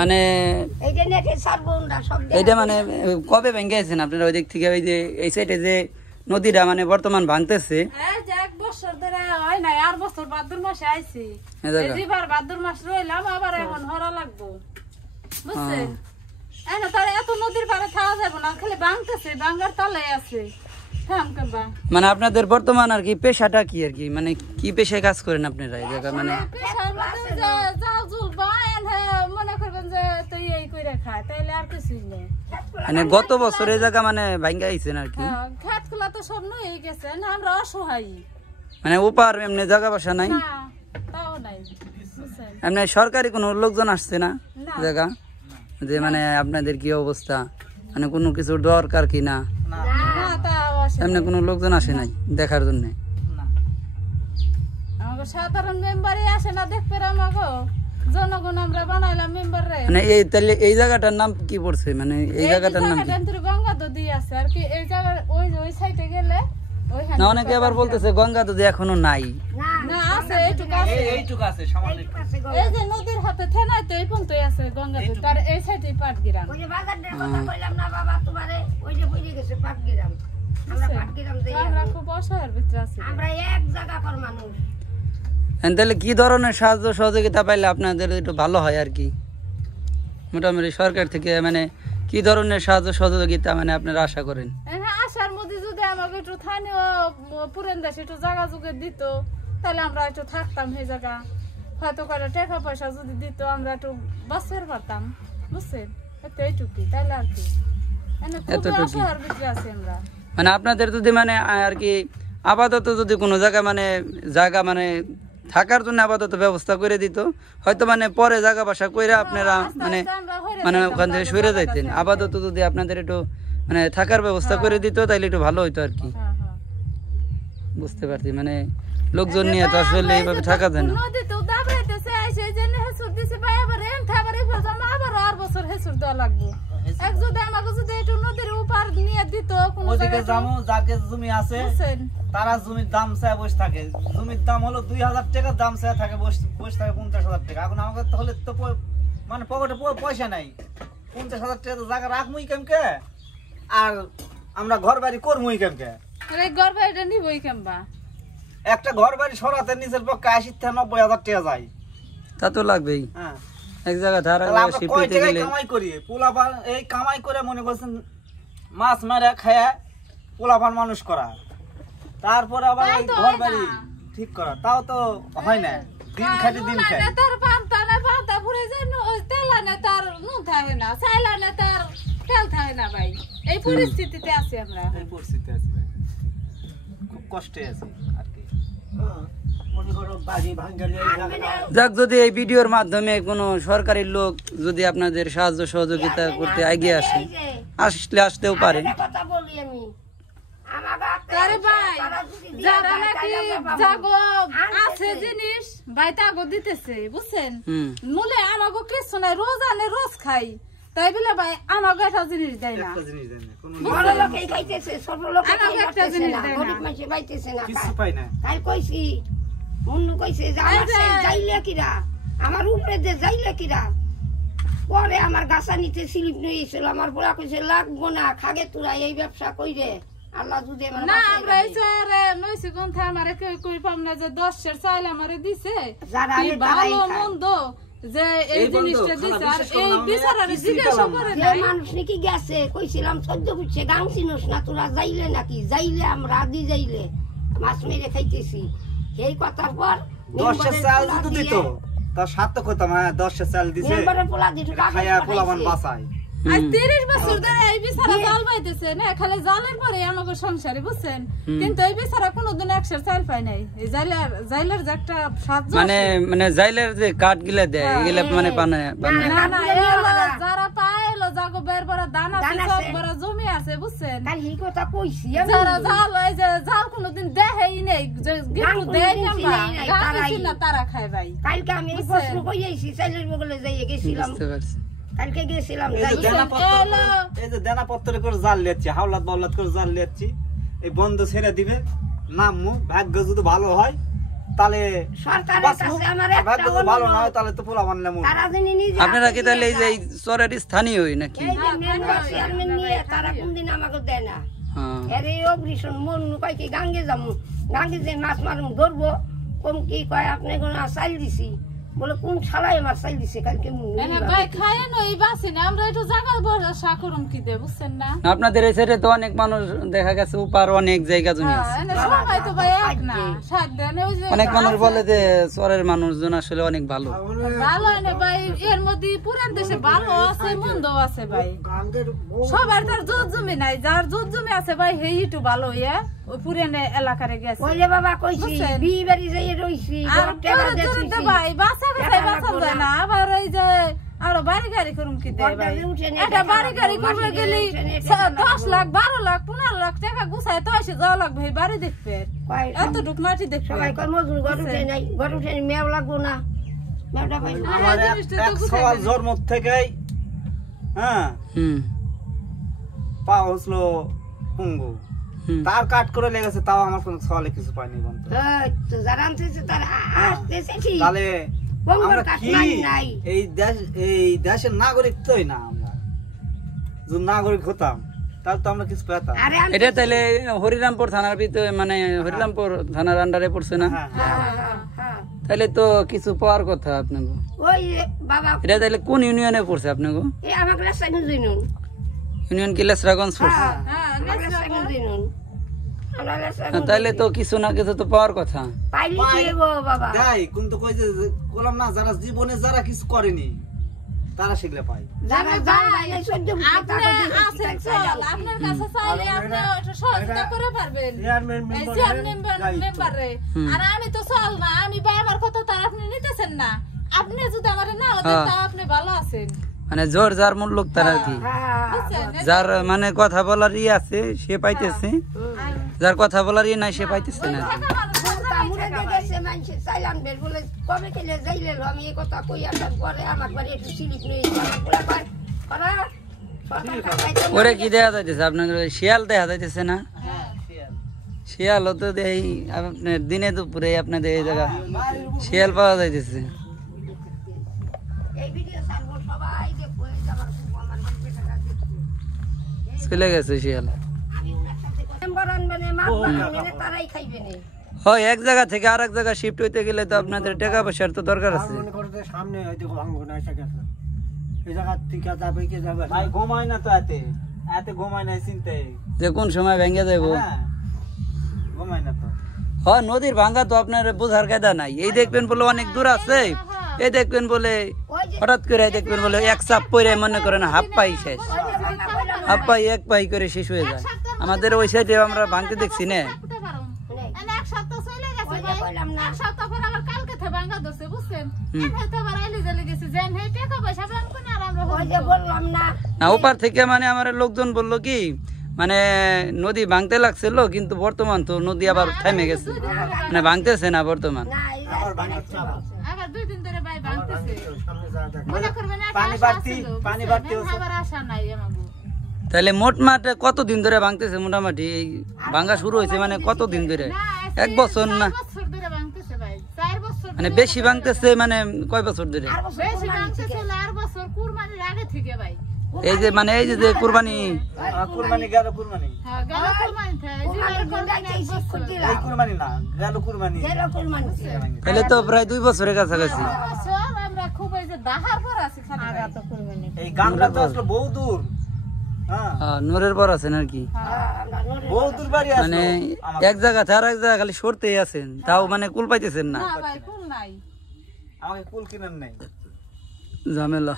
মানে এইটা মানে কবে ভেঙে গেছেন আপনারা ওই দিক থেকে? ওই যে এই সাইডে যে নদীটা মানে বর্তমান ভাঙতেছে, এক বছর ধরে হয় না, আর বছর ভাদ্র মাসে আইছি, এবার ভাদ্র মাস রইলাম, আবার এখন হরা লাগবো, বুঝছেন? এত নদীর পারে খাওয়া যাবে না, খালি ভাঙতেছে, ভাঙার তলে আছে। মানে আপনাদের বর্তমান আর কি পেশাটা কি আর কি, মানে কি পেশায় কাজ করেন আপনারা এই জায়গা? মানে মনে করবেন যে তুই এই করে খায়, তাইলে আর কিছুই নেই। মানে গত বছর এই জায়গা মানে ভাঙ্গা আইছেন আর কি, খেত খোলা তো সব নই গেছে, আমরা অসহায়। মানে ওপার এমনি জায়গা বাসা নাই, তাও নাই। এমনি সরকারি কোনো লোকজন আসছে না জায়গা যে মানে আপনাদের কি অবস্থা, মানে কোনো কিছু দরকার কিনা, এমনি কোনো লোকজন আসে নাই দেখার জন্য? আমাকে সাধারণ মেম্বারই আসে না দেখতে, আমাকে জনগণ আমরা বানাইলাম মেম্বার রে। মানে এই তাহলে এই জায়গাটার নাম কি পড়ছে, মানে এই জায়গাটার নাম গঙ্গা নদী আছে আর কি, এই জায়গা ওই সাইডে গেলে না, অনেকে আবার বলতেছে গঙ্গা নদী এখনো নাই। না আছে, এইটুকু আছে সামান্য, এই যে নদীর হাতে থেনাই তো এই পর্যন্তই আছে গঙ্গা নদী, তার এই সাইডে পাটগ্রাম। ওই যে বাজারের কথা কইলাম না বাবা তোমারে, ওই যে বুঝে গেছে পাটগ্রাম, আমরা পাটগ্রাম দেই, আমরা খুব অসহায়ের ভিতরে আছি, আমরা এক জায়গা পর মানুষ। তাহলে কি ধরনের সাহায্য সহযোগিতা পাইলে আপনাদের একটু ভালো হয় আর কি, মোটামুটি সরকার থেকে মানে কি ধরনের সাহায্য সহযোগিতা মানে আপনারা আশা করেন? আশার মধ্যে যদি আমাকে একটু স্থানীয় পুরেন দেশে একটু জায়গা যুগে দিত, তাহলে আমরা একটু থাকতাম সেই জায়গা, হয়তো করে টাকা পয়সা যদি দিত আমরা একটু বাঁচতে পারতাম, বুঝছেন? এইটুকুই, তাহলে আর কি অসহায়ের ভিতরে আছি আমরা। মানে আপনাদের যদি মানে আর কি আপাতত যদি কোনো জায়গা মানে থাকার জন্য আপাতত ব্যবস্থা করে দিত, হয়তো মানে পরে জায়গা বাসা কইরা আপনারা মানে ওখান থেকে সরে যাইতেন। আপাতত যদি আপনাদের একটু মানে থাকার ব্যবস্থা করে দিত তাইলে একটু ভালো হইতো আর কি। বুঝতে পারছি, মানে লোকজন নিয়ে তো আসলে এইভাবে থাকা যায় না। তারা জমির দাম চায় বসে থাকে, জমির দাম হলো 2000 টাকা, দাম চায় থাকে বসে থাকে 50,000 টাকা। এখন আমাকে তাহলে তো মানে পকেটে পয়সা নাই, 50,000 টাকা তো জায়গা রাখবই কেমকে, আর আমরা ঘর বাড়ি করবই কেমকে? ঘর বাড়িটা নিবই কেমবা? একটা ঘর বাড়ি সরাতে নিজের পক্ষে 80 থেকে 90,000 টাকা যায়, তা তো লাগবেই। হ্যাঁ, এক জায়গা ধারা কামাই করি, পোলাপান এই কামাই করে মনে করছেন মাছ মারা খায়া পোলাপান মানুষ করা, তারপরে আবার ঘর বাড়ি ঠিক করা, তাও তো হয় না। দিন খাটে দিন খায়, তার পান্তা না পান্তা পুরে যায়, তেল না তার নুন থাকে না, চাইলা না তার তেল থাকে না ভাই। এই পরিস্থিতিতে আছি আমরা, এই পরিস্থিতিতে আছি ভাই, খুব কষ্টে আছি আর কি। যাক, যদি এই ভিডিওর মাধ্যমে কোনো সরকারি লোক যদি আপনাদের সাহায্য সহযোগিতা করতে এগিয়ে আসলে আসতেও পারে। আরে ভাই, যারা নাকি জাগো আছে জিনিস ভাই তাগো দিতেছে, বুঝছেন? মূলে আমাগো কিছু নাই, রোজ আনে রোজ খাই, তাই বলে ভাই আমাগো একটা জিনিস দেয় না, একটা জিনিস দেয় না, বড় লোকই খাইতেছে, ছোট লোকই একটা জিনিস দেয় না, গরিব মানুষ পাইতেছে না, কিছু পায় না। তাই কইছি, মুন্নু কইছে যাইলে কিরা আমার উপরে যে যাইলে কিরা, পরে আমার গাছা নিতে স্লিপ নিয়েছিল, আমার বলা কইছে লাগবো না, খাগে তোরা এই ব্যবসা কইরে আল্লাহ যদি না আমরা এই চারে নইছি কোন থা আমারে কই পাম না যে 10 চাইল আমারে দিছে, কি ভালো মন্দ যে এই জিনিসটা দিছে, আর এই বিচারারে জিজ্ঞাসা করে না মানুষ নাকি গেছে, কইছিলাম 14 ফুটছে গাং চিনস না তোরা যাইলে নাকি, যাইলে আমরা দি যাইলে মাছ মেরে খাইতেছি, এই কথার পর 10 চাল যদি দিত তা সার্থক হতাম। হ্যাঁ, 10 চাল দিছে, মেম্বারে পোলা দিতে খায়া পোলাবান বাঁচায়। আর 30 বছর ধরে এই বিচারা জাল পাইতেছে না, খালি জালের পরে আমাদের সংসারে, বুঝছেন? কিন্তু এই বিচারা কোনোদিন 100 চাল পায় নাই। এই জাইলের যে একটা সাহায্য মানে জাইলের যে কাঠ গিলা দেয় এগুলা মানে পানে না না, যারা পাইলো জাগো বের বড় দানা সব বড় জমি আছে, বুঝছেন? কাল এই কথা কইছি, যারা জাল এই যে জাল কোনোদিন দেখাই নাই, যে গিফট দেয় না গাছি না তারা খায় ভাই। কালকে আমি এই প্রশ্ন কইছি, চাইলের বগলে যাইয়ে গেছিলাম, কালকে গেছিলাম, এই যে দেনা পত্র করে জাল লেচ্ছি, হাওলাত বাউলাত করে জাল লেচ্ছি, এই বন্ধ ছেড়ে দিবে নামু, ভাগ্য যদি ভালো হয় তাহলে সরকারের বাস কাছে আমার ভাগ্য একটা যদি ভালো না অনুরোধ, হয় তাহলে তো পোলা বানলে মন তারা যিনি নিজে আপনারা কি তাহলে এই যে এই চরের স্থানীয়ই নাকি? এই যে মেম্বার চেয়ারম্যান নিয়ে তারা কোনদিন আমাকে দেয় না। হ্যাঁ। এর এই অগ্রিসন মন কয় কি গাঙ্গে যাবো, গাঙ্গে যে মাছ মারুম ধরবো, কম কি কয় আপনি কোনো চাল দিছি, বলে কোন শালায় আমার চাল দিছে কালকে এনে ভাই খায় নই বাসি না আমরা একটু জায়গা বসা করুম কি দে বুঝছেন না আপনাদের এই সাইডে তো অনেক মানুষ দেখা গেছে উপার অনেক জায়গা জমি আছে। এনে সবাই তো ভাই এক না সাত দেন ওই যে অনেক মানুষ বলে যে চরের মানুষজন আসলে অনেক ভালো। ভালো এনে ভাই এর মধ্যে পুরান দেশে ভালো আছে মন্দ আছে ভাই সবার তার জোর জমি নাই যার জোর জমি আছে ভাই হেই একটু ভালো ইয়া ওই পুরান এলাকারে গেছে ওই যে বাবা কইছি বুঝছেন? বিয়ে বাড়ি যাইয়ে রইছি আর ভাই বাসা যায় বাসা যায় না আবার এই যে আরো বাড়ি গাড়ি করুম কি দে ভাই এটা বাড়ি গাড়ি করবে গেলি 10 লাখ 12 লাখ 15 লাখ টাকা গুছায় তো এসে যাওয়া লাগবে এই বাড়ি দেখবে এত ডুক মাটি দেখবে সবাই কয় মজুর ঘর উঠে নাই, ঘর উঠে মেও লাগবো না, মেওটা পাই না। আমার এক সওয়াল জন্ম থেকেই হ্যাঁ হুম পা হসলো পুঙ্গু, হুম। তার কাট করে লেগেছে, তাও আমার কোনো সওয়ালে কিছু পাইনি বন্ধু। এই তো যারা আনতেছে তারা আসতেছে ঠিক, তাহলে পঙ্গর আমরা কাঠ কি নাই নাই। এই দেশের নাগরিক তোই না, আমরা যদি নাগরিক হতাম তাহলে তো আমরা কিছু পেতাম। আরে এটা তাহলে হরিরামপুর থানার ভিতরে মানে হরিরামপুর থানার আন্ডারে পড়ছে না? হ্যাঁ হ্যাঁ, তাহলে তো কিছু পাওয়ার কথা আপনাকে। ওই যে বাবা এটা তাহলে কোন ইউনিয়নে পড়ছে আপনাকে? এই আমাকে লেসাইন দিনুন, ইউনিয়ন কি লেসরাগঞ্জ পড়ছে? আমাকে লেসাইন দিনুন, আমরা লেসাইন তাহলে তো কিছু না কিছু তো পাওয়ার কথা। পাইলি কি গো বাবা। দেয় কিন্তু কই যে বললাম না, যারা জীবনে যারা কিছু করেনি তারা শিখলে পায়। যারা যায় এই সহ্য করতে আপনি তাদের আছেন চল আপনার কাছে চাইলে আপনি একটু সহযোগিতা করে পারবেন এই চেয়ারম্যান মেম্বার রে আর আমি তো চল না আমি ভাই আমার কথা তো আর আপনি নিতেছেন না আপনি যদি আমারে না হতেন তা আপনি ভালো আছেন মানে জোর যার মূল লোক তার আর কি, বুঝছেন যার মানে কথা বলার ই আছে সে পাইতেছে, যার কথা বলার ই নাই সে পাইতেছে না। কামুরে দেখেছে মানুষে চাইলাম বের বলে কবে খেলে যাইলে আমি এই কথা কই আসার পরে আমার বাড়ি একটু সিলিপ নিয়ে বলে পাই করা সরকার ওরে কি দেখা যাইতেছে আপনাদের? শিয়াল দেখা যাইতেছে না? শিয়াল তো দেই আপনার দিনে দুপুরে আপনাদের এই জায়গা শিয়াল পাওয়া যাইতেছে। এই ভিডিও ছাড়বো সবাই দেখবো, এই যে আমার আমার বেটারা দেখবো। চলে গেছে শিয়াল। আমি ওনার সাথে মেম্বার আনবে না, মাছ আনবে না, তারাই খাইবে না। হয় এক জায়গা থেকে আর এক জায়গা শিফট হইতে গেলে তো আপনাদের টাকা পয়সার তো দরকার আছে। সামনে হয়তো ভাঙ্গন এসে গেছে এই জায়গা থেকে যাবে কি যাবে ভাই ঘুমায় না তো এতে এতে ঘুমায় না চিন্তে। যে কোন সময় ভেঙে যাবো। হ্যাঁ ঘুমায় না তো। হয় নদীর ভাঙ্গা তো আপনার বোঝার কায়দা নাই। এই দেখবেন বলে অনেক দূর আছে, এই দেখবেন বলে হঠাৎ করে দেখবেন বলে এক চাপ পরে মনে করেন হাফ পাই শেষ, হাফ পাই এক পাই করে শেষ হয়ে যায়। আমাদের ওই সাইডে আমরা ভাঙতে দেখছি না। এনে এক সপ্তাহ চলে গেছে ভাই এক সপ্তাহ পর আবার কালকে থেকে ভাঙা ধরছে বুঝছেন এনে তো আবার আইলি জলে গেছে যেন হে টাকা পয়সা ব্যাংক না আর আমরা ওই যে বললাম না, না ওপার থেকে মানে আমার লোকজন বললো কি মানে নদী ভাঙতে লাগছিল, কিন্তু বর্তমান তো নদী আবার থেমে গেছে, মানে ভাঙতেছে না বর্তমান। না এই আবার 2 দিন ধরে ভাই ভাঙতেছে সামনে যা দেখ মনে করবেন না পানি বাড়তি পানি বাড়তি হচ্ছে। আবার আশা নাই আমাগো তাহলে মোটমাটে কতদিন ধরে ভাঙতেছে? মোটামুটি এই ভাঙা শুরু হয়েছে মানে কতদিন ধরে? এক বছর না 4 বছর ধরে ভাঙতেছে ভাই 4 বছর মানে বেশি ভাঙতেছে মানে কয় বছর ধরে? বেশি ভাঙতেছে 4 বছর কুরবানির আগে থেকে ভাই এই যে মানে এই যে কুরবানি কুরবানি গেল কুরবানি হ্যাঁ গেল কুরবানি থাকে জিবাইর কুরবানি এক বছর এই কুরবানি না গেল কুরবানি। এরকম মানুষ তাহলে তো প্রায় 2 বছরের কাছাকাছি। বছর আমরা খুব এই যে দাহার পর আছি খালি আগা তো কুরবানি এই গানটা তো আসলে বহু দূর। হ্যাঁ হ্যাঁ নূরের পর আছেন আর কি, বহু দূর বাড়ি মানে আসলো। এক জায়গা থেকে আরেক জায়গা খালি সরতেই আছেন, তাও মানে কুল পাইতেছেন না। না ভাই কুল নাই আমাকে কুল কিনেন নাই। ঝামেলা।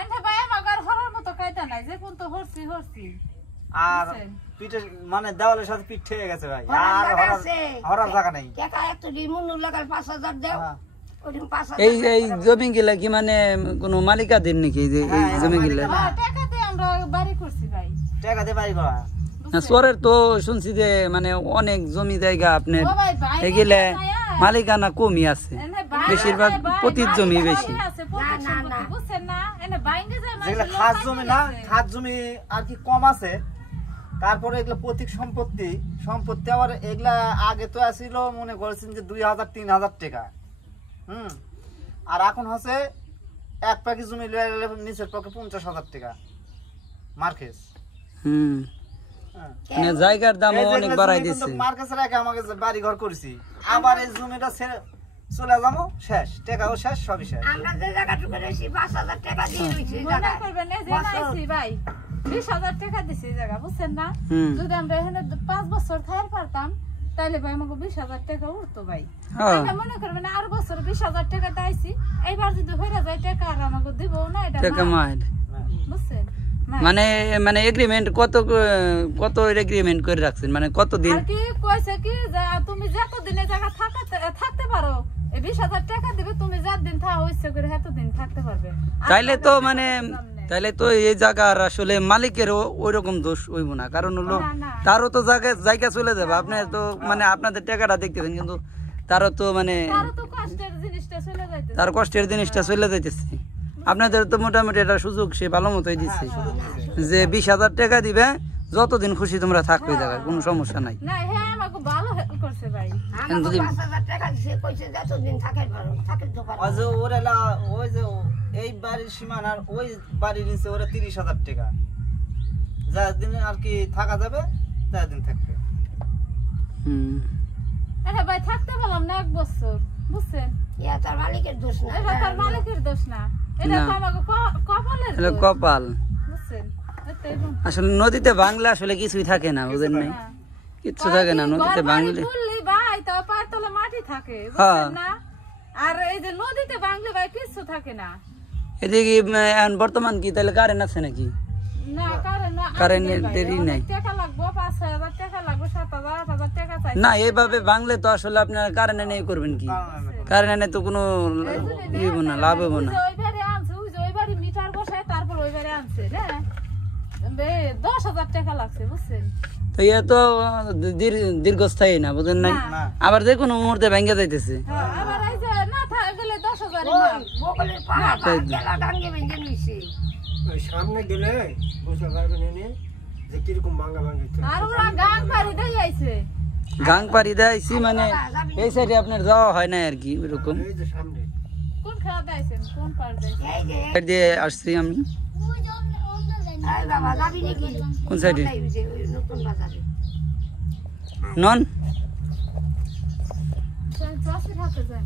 এনে ভাই আমার হরার মতো কাইতা নাই যে কোন তো হরছি আর পিঠে মানে দেওয়ালের সাথে পিঠ ঠেকে গেছে ভাই, আর হরার জায়গা নেই। টাকা একটু ডিমুন লাগাল 5000 দাও, হ্যাঁ। ওই 5000 এই এই জমি গিলা কি মানে কোনো মালিকাধীন নাকি? এই যে এই জমি গিলা টাকাতে আমরা বাড়ি করছি ভাই টাকা দিয়ে বাড়ি করা। না চরের তো শুনছি যে মানে অনেক জমি জায়গা আপনার ও ভাই ভাই এগুলা মালিকানা কমই আছে, এনে ভাই বেশিরভাগ পতিত জমি বেশি। আছে পতিত বুঝছেন না এনে বাইঙ্গে যায় যেগুলা খাস জমি না, খাস জমি আর কি কম আছে, তারপরে এগুলো প্রতীক সম্পত্তি সম্পত্তি আবার এগুলা আগে তো আসছিল মনে করেছেন যে 2000-3000 টাকা। আর এখন হচ্ছে এক প্যাকেজ জমি নিচের পক্ষে 50,000 টাকা মার্কেস। মানে জায়গার দাম অনেক বাড়াই দিয়েছে। মার্কেসের আগে আমাকে বাড়ি ঘর করেছি, আবার এই জমিটা ছেড়ে চলে যাবো, শেষ টাকাও শেষ, সবই শেষ। আমরা যে জায়গাটুকু রয়েছি 5,000 টাকা দিয়ে রয়েছি মনে করবেন এই যে নাইছি ভাই 20,000 টাকা দিছি এই জায়গা, বুঝছেন না? যদি আমরা এখানে 5 বছর থাকার পারতাম তাহলে ভাই আমাকে 20,000 টাকা উঠতো ভাই। তাহলে মনে করবেন আর বছর 20,000 টাকা দাইছি, এইবার যদি হইরা যায় টাকা আর আমাকে দিব না, এটা টাকা মাইর বুঝছেন? মানে মানে এগ্রিমেন্ট কত এগ্রিমেন্ট করে রাখছেন, মানে কত দিন? আর কি কইছে কি যে তুমি যত দিনে জায়গা থাকতে পারো এই 20,000 টাকা দিবে, তুমি যত দিন থাকা হইছে করে এত দিন থাকতে পারবে। তাইলে তো মানে তাইলে তো এই জায়গার আসলে মালিকেরও ওইরকম দোষ হইব না, কারণ হলো তারও তো জায়গা চলে যাবে। আপনি তো মানে আপনাদের টাকাটা দেখতেছেন, কিন্তু তারও তো মানে তারও তো কষ্টের জিনিসটা চলে যাইতেছে, তার কষ্টের জিনিসটা চলে যাইতেছে। আপনাদের তো মোটামুটি একটা সুযোগ সে ভালো মতোই দিচ্ছে যে 20,000 টাকা দিবে, যতদিন খুশি তোমরা থাকবে জায়গায়, কোনো সমস্যা নাই। না হ্যাঁ আমাকে ভালো হেল্প করছে ভাই। আমাকে 5,000 টাকা দিছে, কইছে যতদিন থাকার পারো থাকতে তো পারো। আজ ওরা ওই যে এই বাড়ির সীমানার ওই বাড়ির নিচে ওরা 30,000 টাকা, যা দিন আর কি থাকা যাবে তা দিন থাকবে। এটা ভাই থাকতে পারলাম না 1 বছর, বুঝছেন? ইয়া তার মালিকের দোষ না, এটা তার মালিকের দোষ না, এটা তো আমাকে কপালের হলো দোষ, কপাল। বুঝছেন? আসলে নদীতে বাংলা আসলে কিছুই থাকে না, বুঝেন নাই? কিচ্ছু থাকে না নদীতে বাংলে। বললি ভাই তো পায়ের তলে মাটি থাকে, বুঝছেন না? আর এই যে নদীতে বাংলে ভাই কিছু থাকে না। এদিকে এখন বর্তমান কি তাহলে কারেন্ট আছে নাকি? না কারেন্টের দেরি নাই। টাকা লাগবে 5,000 টাকা লাগবে, 7,000 8,000 টাকা চাই না এইভাবে বাংলে তো আসলে আপনার কারেন্ট এনে করবেন কি? কারেন্ট এনে তো কোনো ইয়ে না, লাভ হবো না। ওইবারে আনছে, ওইবারে মিটার বসায় তারপর ওইবারে আনছে না 10,000 টাকা লাগছে, বুঝছেন? তো ইয়ে তো দীর্ঘস্থায়ী না, বুঝেন নাই? আবার যে কোনো মুহূর্তে ভেঙে যাইতেছে। আবার এই যে না গেলে 10,000 বগলের পাহাড় গেলা ডাঙ্গে ভেঙে নিছে। ওই সামনে গেলে বুঝতে পারবেন এনে যে কিরকম ভাঙা ভাঙিছে। আর ওরা গান পারি দিয়ে আইছে, গাং পাড়ি দেয়ছি, মানে এই সাইডে আপনার যাওয়া হয় না আর কি ওইরকম। এই যে সামনে কোন খেলা দিয়েছেন, কোন পার দিয়েছেন? এই যে সাইড দিয়ে আসছি আমি। এই বাবা যাবি নাকি? কোন সাইডে? এই যে ওই নতুন বাজারে। নন চাষের হাতে যান।